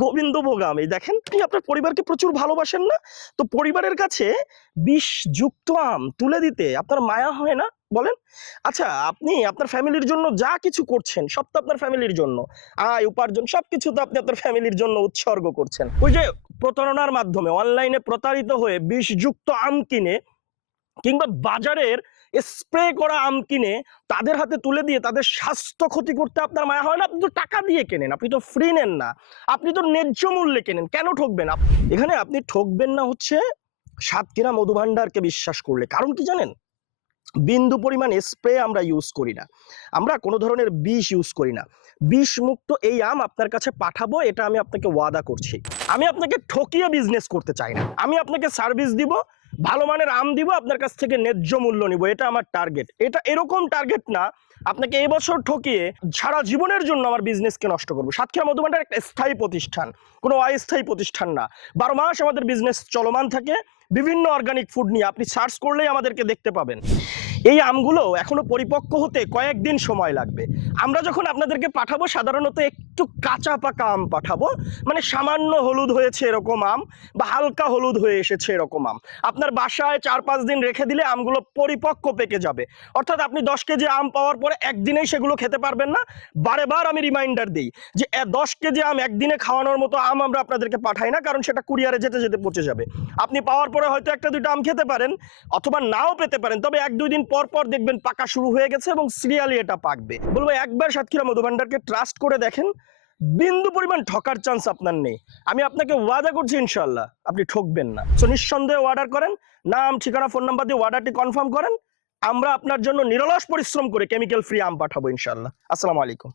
গোবিন্দভোগ আম। এই দেখেন, আপনি আপনার পরিবারকে প্রচুর ভালোবাসেন না? তো পরিবারের কাছে বিষযুক্ত আম তুলে দিতে আপনার মায়া হয় না? বলেন। আচ্ছা, আপনি আপনার ফ্যামিলির জন্য যা কিছু করছেন সব তো আপনার ফ্যামিলির জন্য। আয়, উপার্জন সবকিছু তো আপনি আপনার ফ্যামিলির জন্য উৎসর্গ করছেন। ওই যে প্রতারণার মাধ্যমে অনলাইনে প্রতারিত হয়ে বিষযুক্ত আম কিনে কিংবা বাজারের স্প্রে করা আম কিনে তাদের হাতে তুলে দিয়ে তাদের স্বাস্থ্য ক্ষতি করতে আপনার মায়া হয় না? আপনি তো টাকা দিয়ে কেনেন, আপনি তো ফ্রি নেন না, আপনি তো ন্যায্য মূল্যে কেনেন, কেন ঠকবেন? এখানে আপনি ঠকবেন না হচ্ছে সাতক্ষীরা মধুভাণ্ডারকে বিশ্বাস করলে। কারণ কি জানেন? বিন্দু পরিমাণ স্প্রে আমরা ইউজ করি না, আমরা কোনো ধরনের বিষ ইউজ করি না। বিষমুক্ত এই আম আপনার কাছে পাঠাবো, এটা আমি আপনাকে ওয়াদা করছি। আমি আপনাকে ঠকিয়ে বিজনেস করতে চাই না, আমি আপনাকে সার্ভিস দিব, ভালো মানের আম দিব, আপনার কাছ থেকে ন্যায্য মূল্য নিব, এটা আমার টার্গেট। এটা এরকম টার্গেট না আপনাকে এবছর ঠকিয়ে সারা জীবনের জন্য আমার বিজনেসকে নষ্ট করবো। সাতক্ষীরা মধুভাণ্ডার একটা স্থায়ী প্রতিষ্ঠান, কোনো অস্থায়ী প্রতিষ্ঠান না। 12 মাস আমাদের বিজনেস চলমান থাকে বিভিন্ন অর্গানিক ফুড নিয়ে, আপনি সার্চ করলেই আমাদেরকে দেখতে পাবেন। এই আমগুলো এখনো পরিপক্ক হতে কয়েকদিন সময় লাগবে। আমরা যখন আপনাদেরকে পাঠাবো সাধারণত একটু কাঁচা পাকা আম পাঠাবো, মানে সামান্য হলুদ হয়েছে এরকম আম বা হালকা হলুদ হয়ে এসেছে এরকম আম। আপনার বাসায় 4-5 দিন রেখে দিলে আমগুলো পরিপক্ক পেকে যাবে। অর্থাৎ আপনি 10 কেজি আম পাওয়ার পরে একদিনেই সেগুলো খেতে পারবেন না। বারে বার আমি রিমাইন্ডার দিই যে 10 কেজি আম একদিনে খাওয়ানোর মতো আম আমরা আপনাদেরকে পাঠাই না, কারণ সেটা কুরিয়ারে যেতে যেতে পচে যাবে। আপনি পাওয়ার পরে হয়তো 1-2টা আম খেতে পারেন অথবা নাও পেতে পারেন, তবে 1-2 দিন পর পর দেখবেন পাকা শুরু হয়ে গেছে এবং সিরিয়ালি এটা পাকবে। বলবো একবার সাতক্ষীরা মধুভাণ্ডারকে ট্রাস্ট করে দেখেন, বিন্দু পরিমাণ ঠকার চান্স আপনার নেই। আমি আপনাকে ওয়াদা করছি ইনশাআল্লাহ আপনি ঠকবেন না। সো নিঃসন্দেহে অর্ডার করেন, নাম, ঠিকানা, ফোন নাম্বার দিয়ে অর্ডারটি কনফার্ম করেন। আমরা আপনার জন্য নিরলস পরিশ্রম করে কেমিক্যাল ফ্রি আম পাঠাবো ইনশাআল্লাহ। আসসালামু আলাইকুম।